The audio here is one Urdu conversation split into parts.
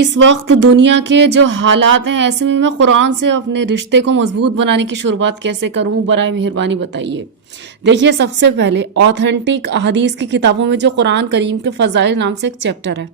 اس وقت دنیا کے جو حالات ہیں، ایسے میں قرآن سے اپنے رشتے کو مضبوط بنانے کی شروعات کیسے کروں؟ برائے مہربانی بتائیے۔ دیکھیے، سب سے پہلے آتھینٹک احادیث کی کتابوں میں جو قرآن کریم کے فضائل نام سے ایک چیپٹر ہے،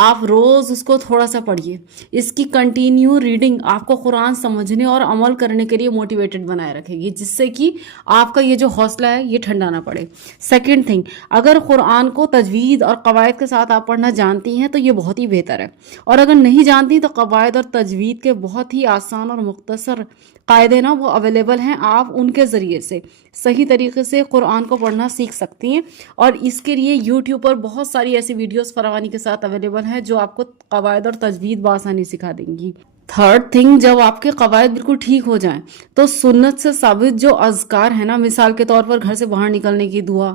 آپ روز اس کو تھوڑا سا پڑھیے۔ اس کی کنٹینیو ریڈنگ آپ کو قرآن سمجھنے اور عمل کرنے کے لیے موٹیویٹڈ بنائے رکھے گی، جس سے کہ آپ کا یہ جو حوصلہ ہے یہ ٹھنڈا نہ پڑے۔ سیکنڈ تھنگ، اگر قرآن کو تجوید اور قواعد کے ساتھ آپ پڑھنا جانتی ہیں تو یہ بہت ہی بہتر ہے، اور اگر نہیں جانتی تو قواعد اور تجوید کے بہت ہی آسان اور مختصر قاعدے وہ اویلیبل ہیں، آپ ان کے ذریعے سے صحیح طریقے سے قرآن کو پڑھنا سیکھ سکتی ہیں۔ اور اس کے لیے یوٹیوب پر بہت ساری ایسی ویڈیوز فراوانی کے ساتھ اویلیبل ہیں جو آپ کو قواعد اور تجوید بآسانی سکھا دیں گی۔ تھرڈ تھنگ، جب آپ کے قواعد بالکل ٹھیک ہو جائیں تو سنت سے ثابت جو اذکار ہیں مثال کے طور پر گھر سے باہر نکلنے کی دعا،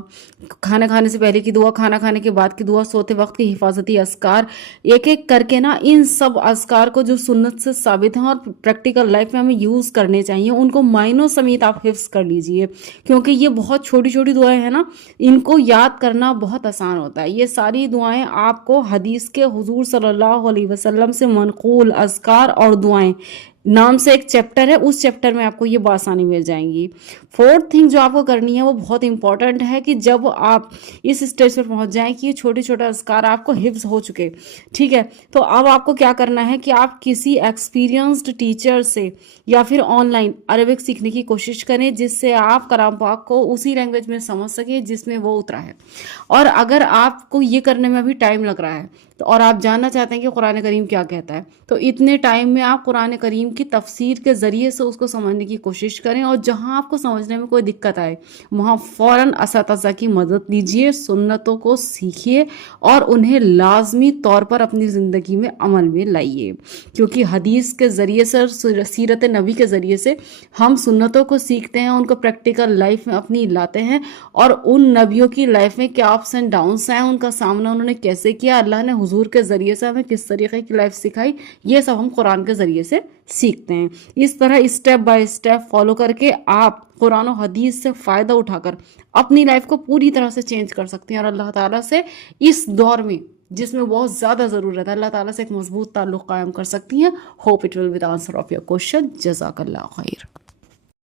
کھانا کھانے سے پہلے کی دعا، کھانا کھانے کے بعد کی دعا، سوتے وقت کی حفاظتی اذکار، ایک ایک کر کے ان سب اذکار کو جو سنت سے ثابت ہیں اور پریکٹیکل لائف میں ہمیں یوز کرنے چاہیے، ان کو معنوں سمیت آپ حفظ کر لیجئے، کیونکہ یہ بہت چھوٹی چھوٹی دعائیں ہیں ان کو یاد کرنا بہت آسان ہوتا ہے۔ یہ ساری دعائیں آپ کو حدیث کے حضور صلی اللہ علیہ وسلم سے منقول اذکار اور دعائیں نام سے ایک چیپٹر ہے، اس چیپٹر میں آپ کو یہ بآسانی مل جائیں گی۔ فورتھ تھنگ جو آپ کو کرنی ہے وہ بہت امپورٹنٹ ہے کہ جب آپ اس اسٹیج پر پہنچ جائیں کہ یہ چھوٹے چھوٹے اذکار آپ کو حفظ ہو چکے، ٹھیک ہے، تو اب آپ کو کیا کرنا ہے کہ آپ کسی ایکسپیرینسڈ ٹیچر سے یا پھر آن لائن عربک سیکھنے کی کوشش کریں، جس سے آپ کلام پاک کو اسی لینگویج میں سمجھ سکیں جس میں وہ اترا ہے۔ اور اگر آپ کو یہ کرنے میں ابھی ٹائم لگ رہا ہے اور آپ جاننا چاہتے ہیں کہ قرآن کریم کیا کہتا ہے، تو اتنے ٹائم میں آپ قرآن کریم کی تفسیر کے ذریعے سے اس کو سمجھنے کی کوشش کریں، اور جہاں آپ کو سمجھنے میں کوئی دقت آئے وہاں فوراً اساتذہ کی مدد لیجئے، سنتوں کو سیکھیے اور انہیں لازمی طور پر اپنی زندگی میں عمل میں لائیے، کیونکہ حدیث کے ذریعے سے اور سیرت نبی کے ذریعے سے ہم سنتوں کو سیکھتے ہیں، ان کو پریکٹیکل لائف میں اپنی لاتے ہیں، اور ان نبیوں کی لائف میں کیا اپس اینڈ ڈاؤنس ہیں، ان کا سامنا انہوں نے کیسے کیا، اللہ نے حضور کے ذریعے سے ہمیں کس طریقے کی لائف سکھائی، یہ سب ہم قرآن کے ذریعے سے سیکھتے ہیں۔ اس طرح اسٹیپ بائی اسٹیپ فالو کر کے آپ قرآن و حدیث سے فائدہ اٹھا کر اپنی لائف کو پوری طرح سے چینج کر سکتے ہیں، اور اللہ تعالیٰ سے اس دور میں جس میں بہت زیادہ ضرورت ہے، اللہ تعالیٰ سے ایک مضبوط تعلق قائم کر سکتی ہیں۔ Hope it will be the answer of your question. جزاک اللہ خیر۔